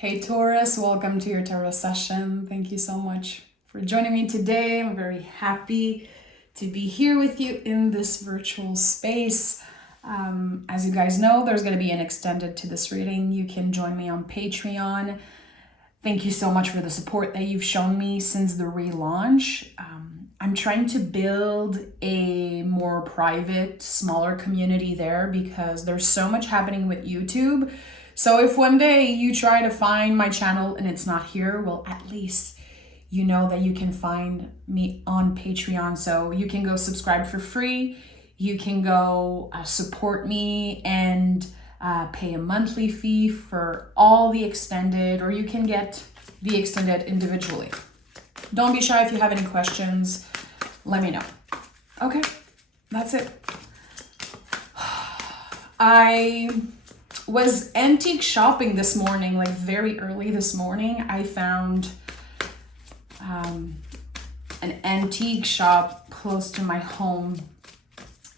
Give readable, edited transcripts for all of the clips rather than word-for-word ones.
Hey Taurus, welcome to your tarot session. Thank you so much for joining me today. I'm very happy to be here with you in this virtual space. As you guys know, there's going to be an extended to this reading. You can join me on Patreon. Thank you so much for the support that you've shown me since the relaunch. I'm trying to build a more private, smaller community there because there's so much happening with YouTube. So if one day you try to find my channel and it's not here, well, at least you know that you can find me on Patreon. So you can go subscribe for free. You can go support me and pay a monthly fee for all the extended, or you can get the extended individually. Don't be shy if you have any questions. Let me know. Okay, that's it. I was antique shopping this morning, like very early this morning. I found an antique shop close to my home,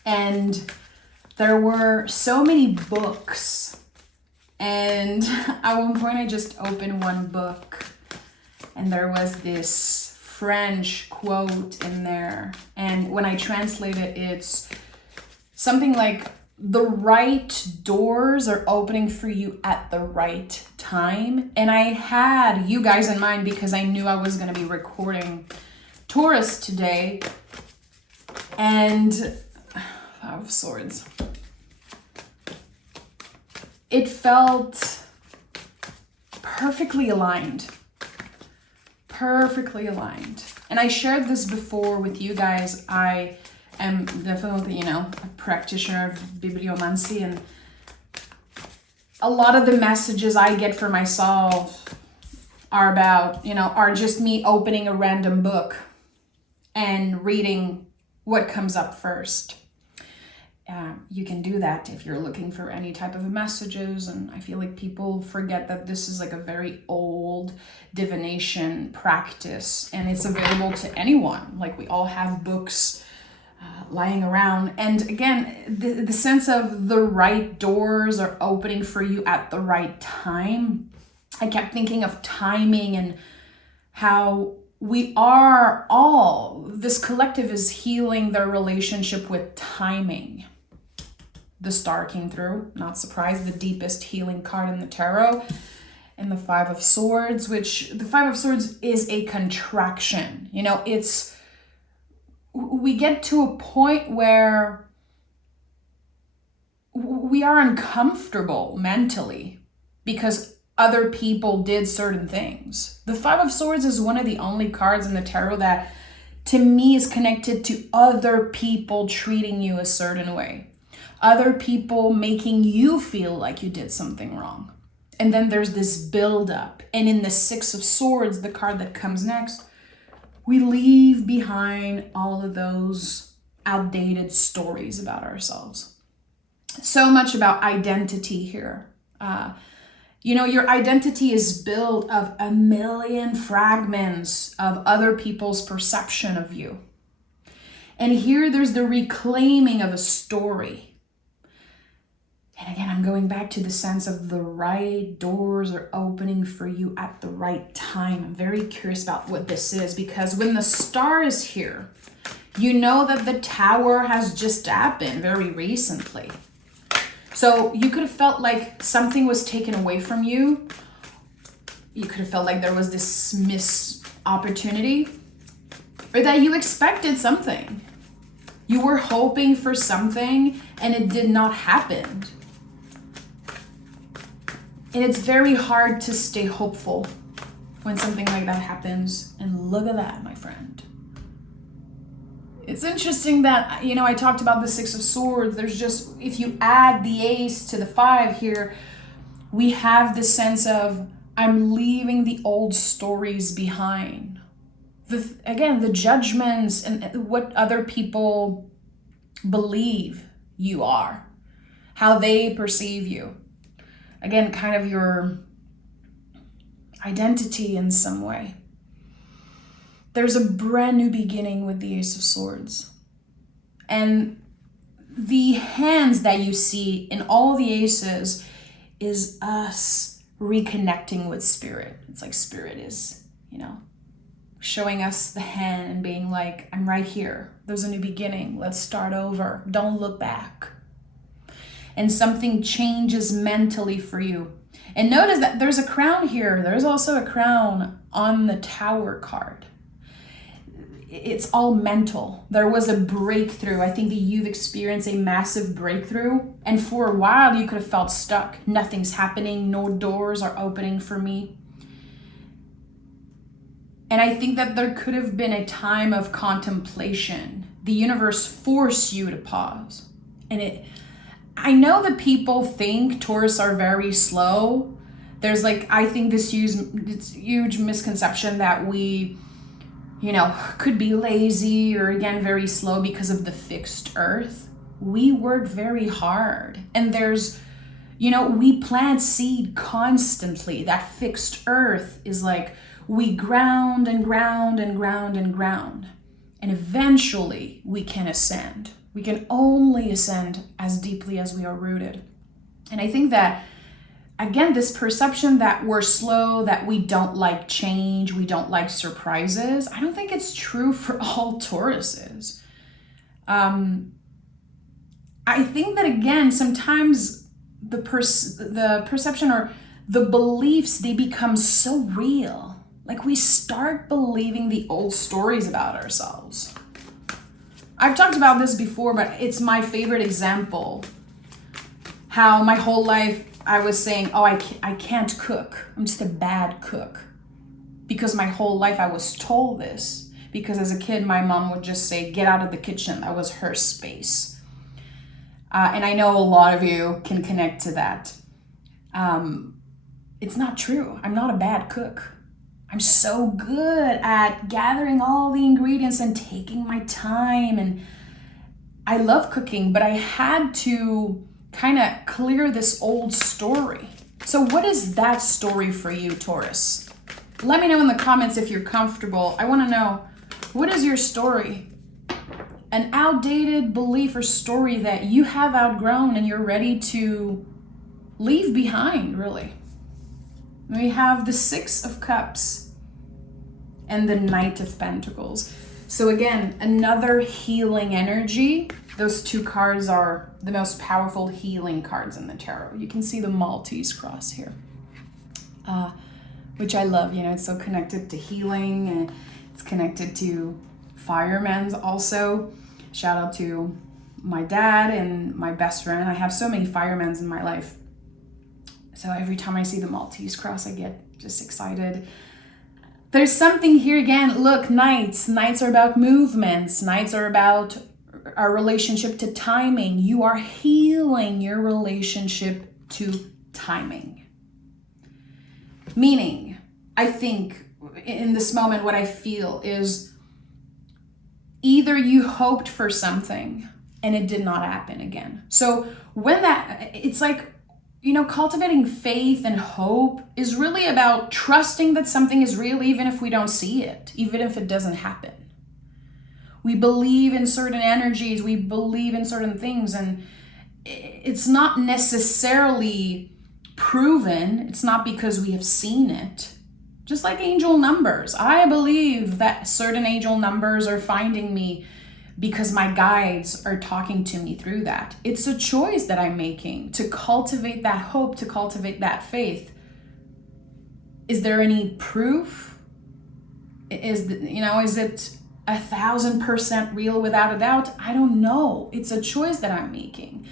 and there were so many books, and at one point I just opened one book and there was this French quote in there, and when I translate it, it's something like, the right doors are opening for you at the right time. And I had you guys in mind because I knew I was going to be recording Taurus today. And Five of Swords. It felt perfectly aligned. Perfectly aligned. And I shared this before with you guys. I am definitely, a practitioner of Bibliomancy, and a lot of the messages I get for myself are about, are just me opening a random book and reading what comes up first. You can do that if you're looking for any type of messages, and I feel like people forget that this is like a very old divination practice, and it's available to anyone. Like, we all have books lying around. And again, the sense of the right doors are opening for you at the right time. I kept thinking of timing and how we are all, this collective is healing their relationship with timing. The Star came through, not surprised, the deepest healing card in the tarot. And the Five of Swords, which the Five of Swords is a contraction. We get to a point where we are uncomfortable mentally because other people did certain things. The Five of Swords is one of the only cards in the tarot that, to me, is connected to other people treating you a certain way. Other people making you feel like you did something wrong. And then there's this buildup. And in the Six of Swords, the card that comes next, we leave behind all of those outdated stories about ourselves. So much about identity here. Your identity is built of a million fragments of other people's perception of you. And here there's the reclaiming of a story. And again, I'm going back to the sense of the right doors are opening for you at the right time. I'm very curious about what this is, because when the Star is here, you know that the Tower has just happened very recently. So you could have felt like something was taken away from you. You could have felt like there was this missed opportunity, or that you expected something. You were hoping for something and it did not happen. And it's very hard to stay hopeful when something like that happens. And look at that, my friend. It's interesting that, I talked about the Six of Swords. There's just, if you add the Ace to the Five here, we have this sense of, I'm leaving the old stories behind. The judgments and what other people believe you are, how they perceive you. Again, kind of your identity in some way. There's a brand new beginning with the Ace of Swords. And the hands that you see in all the aces is us reconnecting with spirit. It's like spirit is, showing us the hand and being like, I'm right here. There's a new beginning. Let's start over. Don't look back. And something changes mentally for you. And notice that there's a crown here. There's also a crown on the Tower card. It's all mental. There was a breakthrough. I think that you've experienced a massive breakthrough. And for a while, you could have felt stuck. Nothing's happening. No doors are opening for me. And I think that there could have been a time of contemplation. The universe forced you to pause. And I know that people think Taurus are very slow. There's I think this huge misconception that we, could be lazy or again, very slow because of the fixed earth. We work very hard. And we plant seed constantly. That fixed earth is we ground and ground and ground and ground. And eventually we can ascend. We can only ascend as deeply as we are rooted. And I think that, again, this perception that we're slow, that we don't like change, we don't like surprises, I don't think it's true for all Tauruses. I think that, again, sometimes the perception or the beliefs, they become so real. We start believing the old stories about ourselves. I've talked about this before, but it's my favorite example. How my whole life I was saying, I can't cook. I'm just a bad cook. Because my whole life I was told this. Because as a kid, my mom would just say, get out of the kitchen. That was her space. And I know a lot of you can connect to that. It's not true. I'm not a bad cook. I'm so good at gathering all the ingredients and taking my time. And I love cooking, but I had to kind of clear this old story. So what is that story for you, Taurus? Let me know in the comments if you're comfortable. I want to know, what is your story? An outdated belief or story that you have outgrown and you're ready to leave behind, really. We have the Six of Cups and the Knight of Pentacles. So again, another healing energy. Those two cards are the most powerful healing cards in the tarot. You can see the Maltese cross here, which I love. It's so connected to healing and it's connected to firemen also. Shout out to my dad and my best friend. I have so many firemen in my life. So every time I see the Maltese cross, I get just excited. There's something here again. Look, Knights. Knights are about movements. Knights are about our relationship to timing. You are healing your relationship to timing. Meaning, I think in this moment, what I feel is either you hoped for something and it did not happen again. So when it's cultivating faith and hope is really about trusting that something is real, even if we don't see it, even if it doesn't happen. We believe in certain energies, we believe in certain things, and it's not necessarily proven. It's not because we have seen it. Just like angel numbers. I believe that certain angel numbers are finding me because my guides are talking to me through that. It's a choice that I'm making to cultivate that hope, to cultivate that faith. Is there any proof? Is it 1,000% real without a doubt? I don't know. It's a choice that I'm making.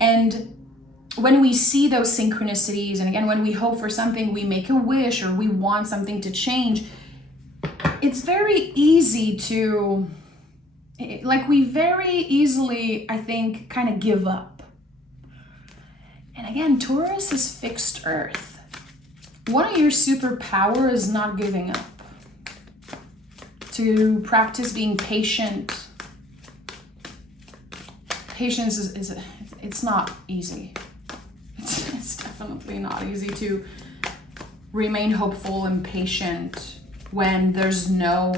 And when we see those synchronicities, and again, when we hope for something, we make a wish or we want something to change, it's very easy to, we very easily, I think, kind of give up. And again, Taurus is fixed earth. One of your superpowers is not giving up. To practice being patient. Patience it's not easy. It's definitely not easy to remain hopeful and patient when there's no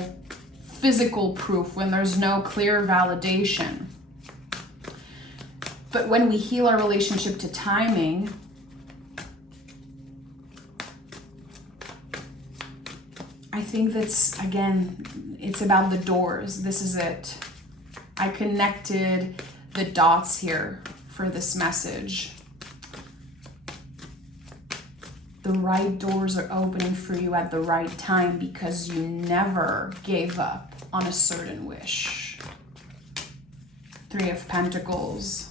physical proof, when there's no clear validation. But when we heal our relationship to timing, I think that's, again, it's about the doors. This is it. I connected the dots here for this message. The right doors are opening for you at the right time because you never gave up on a certain wish. 3 of Pentacles.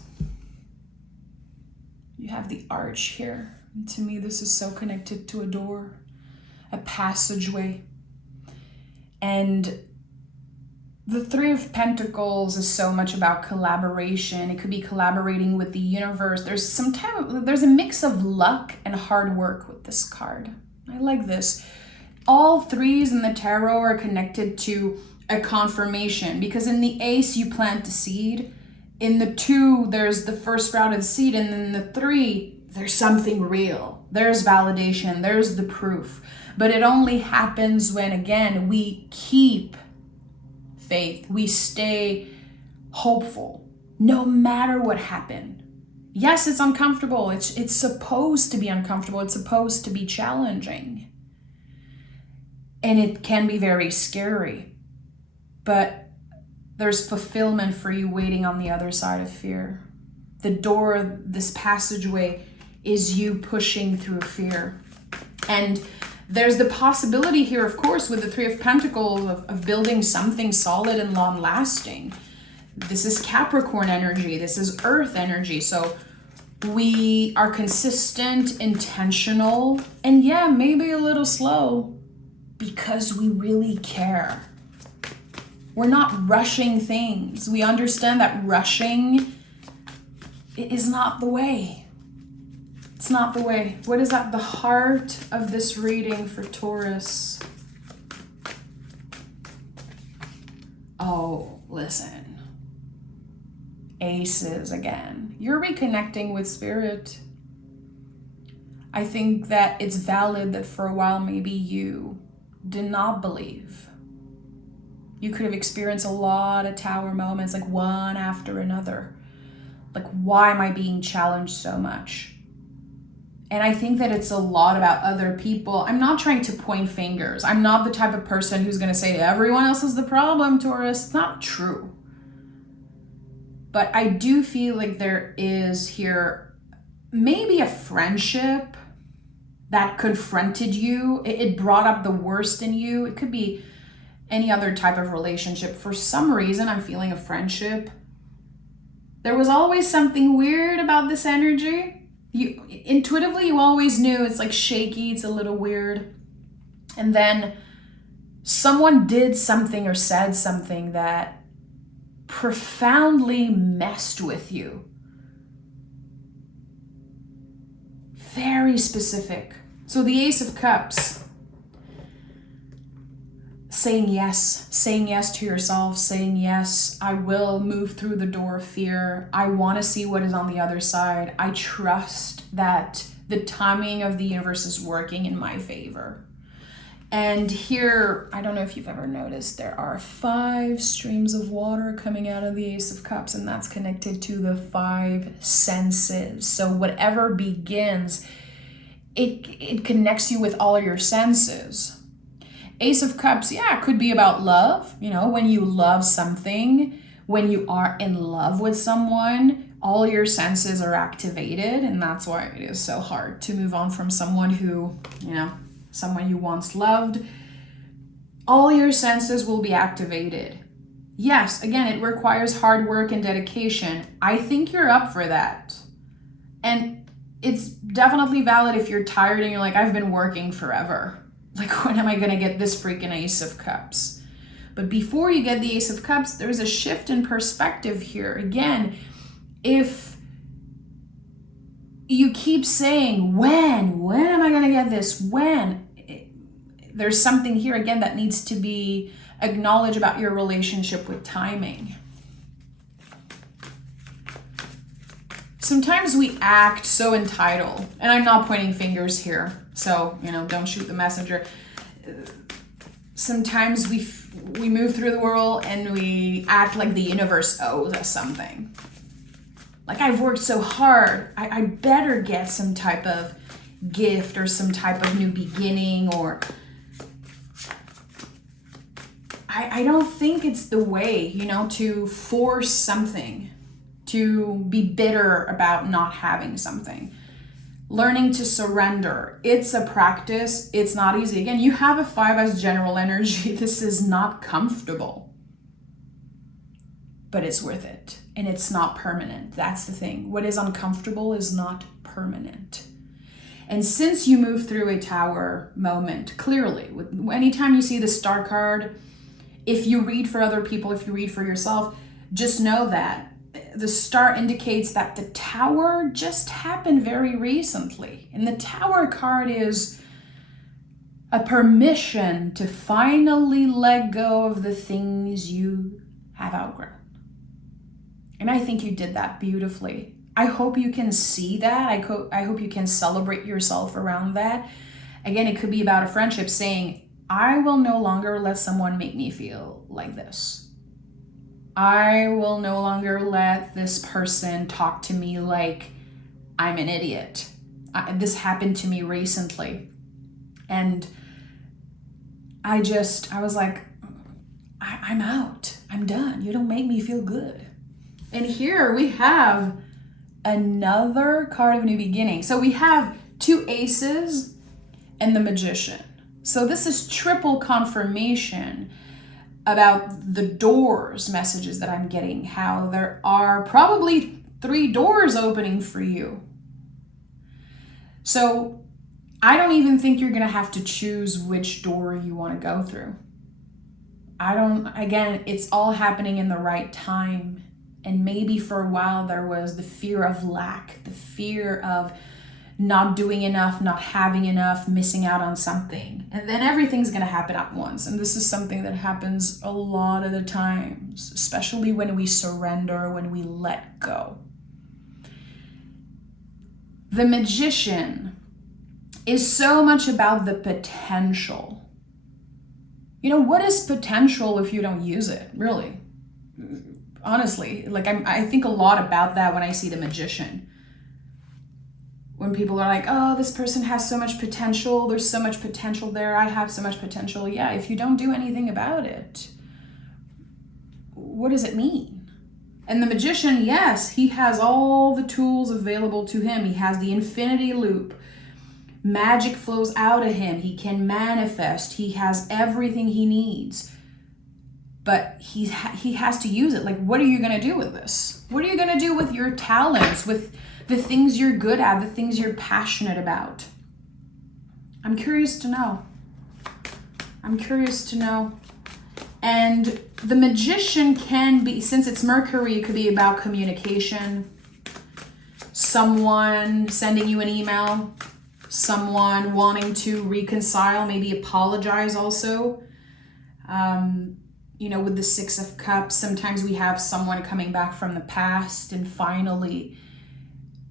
You have the arch here. And to me, this is so connected to a door, a passageway. And the 3 of Pentacles is so much about collaboration. It could be collaborating with the universe. There's a mix of luck and hard work with this card. I like this. All 3s in the tarot are connected to a confirmation, because in the Ace you plant the seed. In the 2, there's the first sprouted seed, and in the 3, there's something real. There's validation, there's the proof. But it only happens when, again, we keep faith. We stay hopeful, no matter what happened. Yes, it's uncomfortable. It's supposed to be uncomfortable. It's supposed to be challenging. And it can be very scary. But there's fulfillment for you waiting on the other side of fear. The door, this passageway, is you pushing through fear. And there's the possibility here, of course, with the 3 of Pentacles of building something solid and long-lasting. This is Capricorn energy. This is Earth energy. So we are consistent, intentional, and yeah, maybe a little slow because we really care. We're not rushing things. We understand that rushing is not the way. It's not the way. What is at the heart of this reading for Taurus? Oh, listen. Aces again. You're reconnecting with spirit. I think that it's valid that for a while maybe you did not believe. You could have experienced a lot of tower moments, like one after another. Like, why am I being challenged so much? And I think that it's a lot about other people. I'm not trying to point fingers. I'm not the type of person who's going to say everyone else is the problem, Taurus. It's not true. But I do feel like there is here maybe a friendship that confronted you. It brought up the worst in you. It could be any other type of relationship. For some reason, I'm feeling a friendship. There was always something weird about this energy. You intuitively, you always knew it's like shaky, it's a little weird. And then someone did something or said something that profoundly messed with you. Very specific. So the Ace of Cups. Saying yes to yourself, saying yes, I will move through the door of fear. I want to see what is on the other side. I trust that the timing of the universe is working in my favor. And here, I don't know if you've ever noticed, there are 5 streams of water coming out of the Ace of Cups, and that's connected to the 5 senses. So whatever begins, it connects you with all your senses. Ace of Cups, yeah, it could be about love. You know, when you love something, when you are in love with someone, all your senses are activated. And that's why it is so hard to move on from someone who, you know, someone you once loved. All your senses will be activated. Yes, again, it requires hard work and dedication. I think you're up for that. And it's definitely valid if you're tired and you're like, I've been working forever. Like, when am I going to get this freaking Ace of Cups? But before you get the Ace of Cups, there's a shift in perspective here. Again, if you keep saying, when am I going to get this? When? There's something here, again, that needs to be acknowledged about your relationship with timing. Sometimes we act so entitled, and I'm not pointing fingers here, so, you know, don't shoot the messenger. Sometimes we move through the world and we act like the universe owes us something. Like, I've worked so hard, I better get some type of gift or some type of new beginning, or I don't think it's the way, to force something, to be bitter about not having something. Learning to surrender. It's a practice. It's not easy. Again, you have a 5 as general energy. This is not comfortable, but it's worth it. And it's not permanent. That's the thing. What is uncomfortable is not permanent. And since you move through a Tower moment, clearly, anytime you see the Star card, if you read for other people, if you read for yourself, just know that the Star indicates that the Tower just happened very recently. And the Tower card is a permission to finally let go of the things you have outgrown. And I think you did that beautifully. I hope you can see that. I hope you can celebrate yourself around that. Again, it could be about a friendship saying, I will no longer let someone make me feel like this. I will no longer let this person talk to me like I'm an idiot. This happened to me recently. And I was like, I'm out. I'm done. You don't make me feel good. And here we have another card of new beginning. So we have 2 aces and the Magician. So this is triple confirmation about the doors messages that I'm getting, how there are probably 3 doors opening for you. So I don't even think you're gonna have to choose which door you want to go through. Again, it's all happening in the right time. And maybe for a while there was the fear of lack, the fear of not doing enough, not having enough, missing out on something. And then everything's going to happen at once. And this is something that happens a lot of the times, especially when we surrender, when we let go. The Magician is so much about the potential. What is potential if you don't use it, really? Honestly, I think a lot about that when I see the Magician. When people are like, oh, this person has so much potential, there's so much potential there, I have so much potential. Yeah, if you don't do anything about it, what does it mean? And the Magician, yes, he has all the tools available to him. He has the infinity loop. Magic flows out of him. He can manifest. He has everything he needs. But he has to use it. What are you going to do with this? What are you going to do with your talents, with the things you're good at, the things you're passionate about? I'm curious to know. And the Magician can be, since it's Mercury, it could be about communication, someone sending you an email, someone wanting to reconcile, maybe apologize also. With the 6 of Cups, sometimes we have someone coming back from the past and finally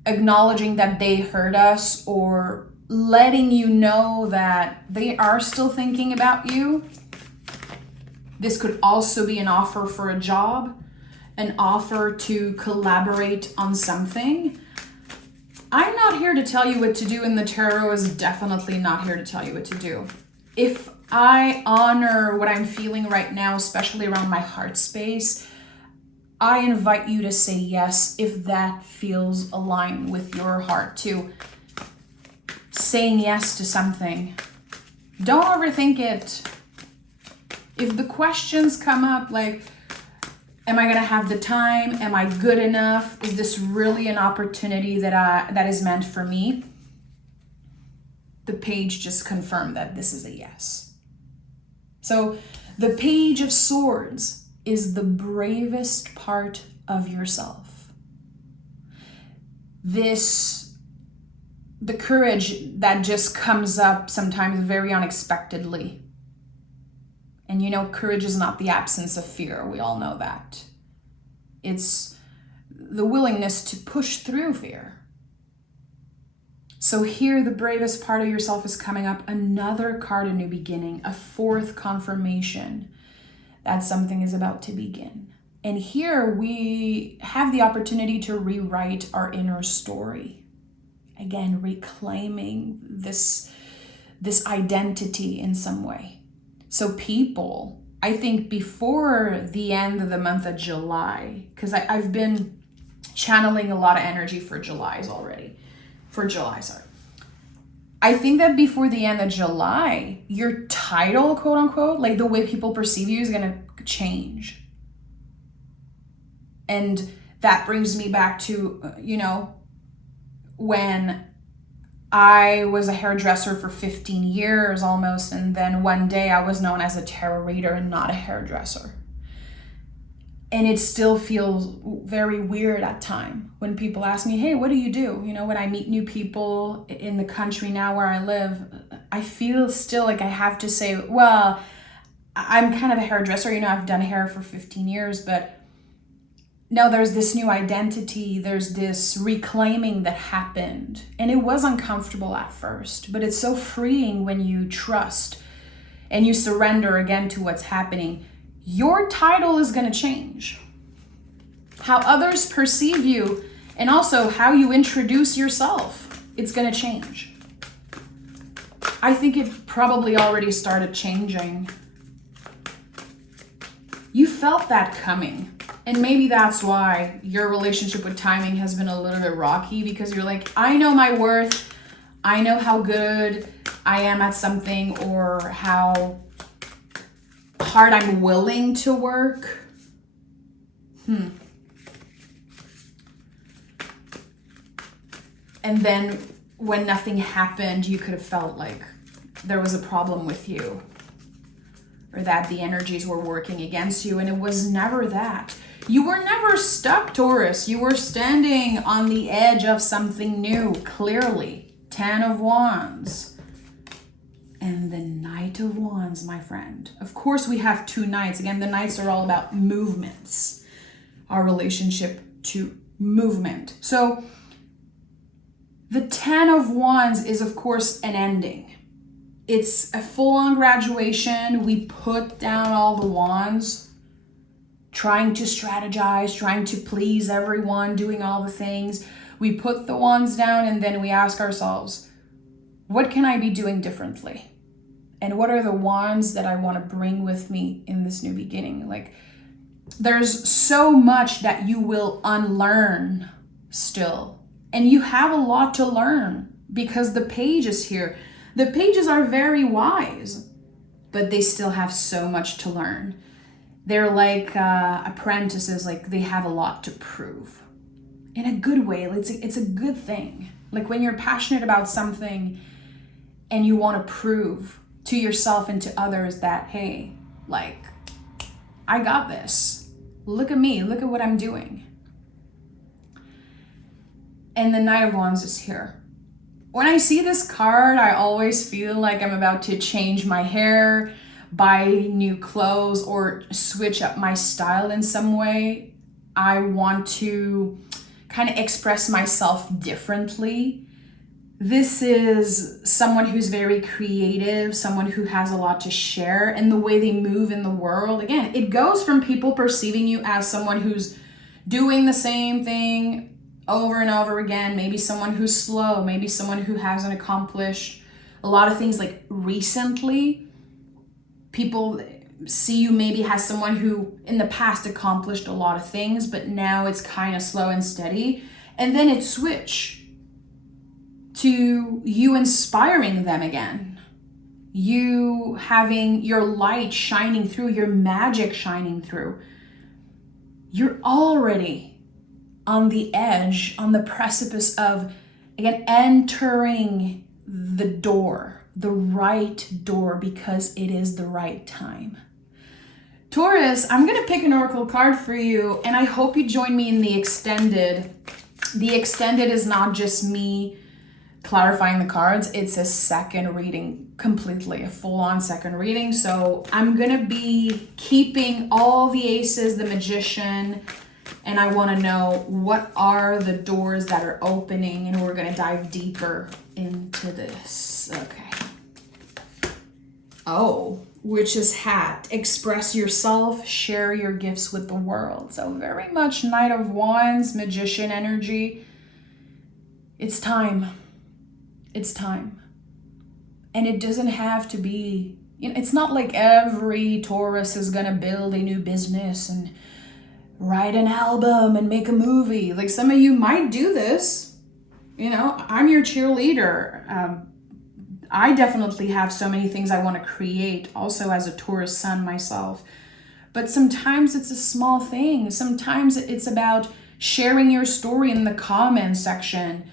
acknowledging that they hurt us, or letting you know that they are still thinking about you. This could also be an offer for a job, an offer to collaborate on something. I'm not here to tell you what to do, and the tarot is definitely not here to tell you what to do. If I honor what I'm feeling right now, especially around my heart space, I invite you to say yes if that feels aligned with your heart too. Saying yes to something. Don't overthink it. If the questions come up like, am I going to have the time? Am I good enough? Is this really an opportunity that is meant for me? The page just confirmed that this is a yes. So the Page of Swords is the bravest part of yourself. The courage that just comes up sometimes very unexpectedly. And courage is not the absence of fear. We all know that. It's the willingness to push through fear. So here, the bravest part of yourself is coming up. Another card, a new beginning, a 4th confirmation that something is about to begin. And here we have the opportunity to rewrite our inner story. Again, reclaiming this identity in some way. So people, I think before the end of the month of July, because I've been channeling a lot of energy for July, sorry. I think that before the end of July, your title, quote unquote, like the way people perceive you is going to change. And that brings me back to, when I was a hairdresser for 15 years almost, and then one day I was known as a tarot reader and not a hairdresser. And it still feels very weird at times when people ask me, hey, what do you do? When I meet new people in the country now where I live, I feel still like I have to say, well, I'm kind of a hairdresser. I've done hair for 15 years, but now there's this new identity. There's this reclaiming that happened. And it was uncomfortable at first, but it's so freeing when you trust and you surrender again to what's happening. Your title is going to change. How others perceive you and also how you introduce yourself, it's going to change. I think it probably already started changing. You felt that coming. And maybe that's why your relationship with timing has been a little bit rocky, because you're like, I know my worth. I know how good I am at something, or how hard I'm willing to work. And then when nothing happened, you could have felt like there was a problem with you, or that the energies were working against you. And it was never that. You were never stuck, Taurus. You were standing on the edge of something new, clearly. 10 of Wands. And the Knight of Wands, my friend. Of course, we have 2 knights. Again, the knights are all about movements. Our relationship to movement. So, the 10 of Wands is, of course, an ending. It's a full-on graduation. We put down all the wands, trying to strategize, trying to please everyone, doing all the things. We put the wands down, and then we ask ourselves, what can I be doing differently? And what are the wands that I want to bring with me in this new beginning? Like, there's so much that you will unlearn still. And you have a lot to learn, because the page is here. The pages are very wise, but they still have so much to learn. They're like apprentices, like they have a lot to prove. In a good way, it's a good thing. Like when you're passionate about something and you want to prove to yourself and to others that, hey, like, I got this. Look at me, look at what I'm doing. And the Knight of Wands is here. When I see this card, I always feel like I'm about to change my hair, buy new clothes, or switch up my style in some way. I want to kind of express myself differently. This is someone who's very creative, someone who has a lot to share, and the way they move in the world. Again, it goes from people perceiving you as someone who's doing the same thing over and over again, maybe someone who's slow, maybe someone who hasn't accomplished a lot of things like recently. People see you maybe as someone who in the past accomplished a lot of things, but now it's kind of slow and steady. And then it switch to you inspiring them again. You having your light shining through, your magic shining through. You're already on the edge, on the precipice of, again, entering the door, the right door, because it is the right time. Taurus, I'm going to pick an oracle card for you, and I hope you join me in the extended. The extended is not just me clarifying the cards, it's a second reading completely, a full-on second reading. So I'm going to be keeping all the aces, the magician, and I want to know what are the doors that are opening, and we're going to dive deeper into this. Okay. Oh, witch's hat. Express yourself, share your gifts with the world. So very much Knight of Wands, magician energy. It's time. It's time. And it doesn't have to be It's not like every Taurus is gonna build a new business and write an album and make a movie. Like, some of you might do this. I'm your cheerleader. I definitely have so many things I want to create, also as a Taurus sun myself. But sometimes it's a small thing. Sometimes it's about sharing your story in the comment section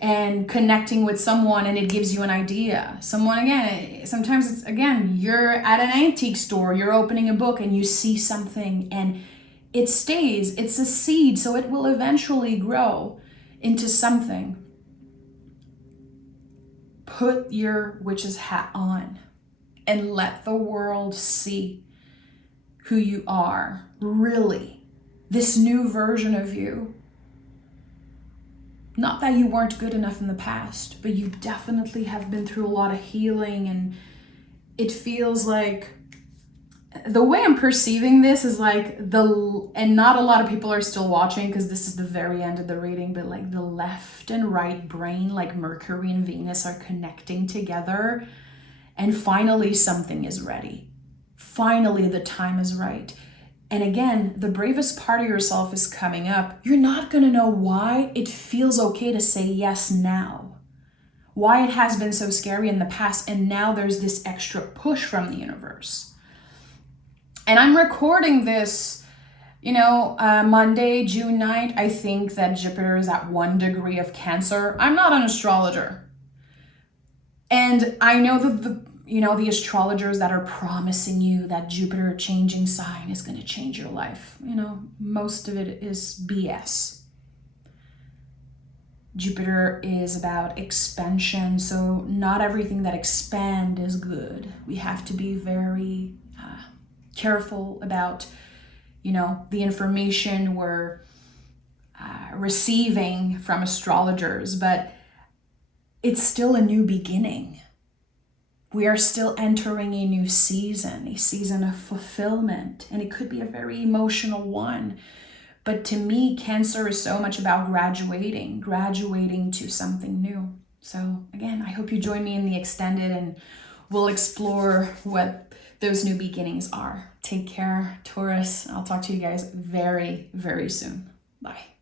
and connecting with someone, and it gives you an idea. Sometimes it's, again, you're at an antique store, you're opening a book and you see something and it stays. It's a seed, so it will eventually grow into something. Put your witch's hat on and let the world see who you are, really. This new version of you. Not that you weren't good enough in the past, but you definitely have been through a lot of healing, and it feels like, the way I'm perceiving this is like and not a lot of people are still watching because this is the very end of the reading, but like the left and right brain, like Mercury and Venus, are connecting together, and finally something is ready. Finally the time is right. And again, the bravest part of yourself is coming up. You're not going to know why it feels okay to say yes now. Why it has been so scary in the past, and now there's this extra push from the universe. And I'm recording this, Monday, June 9th. I think that Jupiter is at 1 degree of Cancer. I'm not an astrologer. And I know that the astrologers that are promising you that Jupiter changing sign is going to change your life, most of it is BS. Jupiter is about expansion, so not everything that expands is good. We have to be very careful about, the information we're receiving from astrologers, but it's still a new beginning. We are still entering a new season, a season of fulfillment, and it could be a very emotional one. But to me, Cancer is so much about graduating to something new. So again, I hope you join me in the extended, and we'll explore what those new beginnings are. Take care, Taurus. I'll talk to you guys very, very soon. Bye.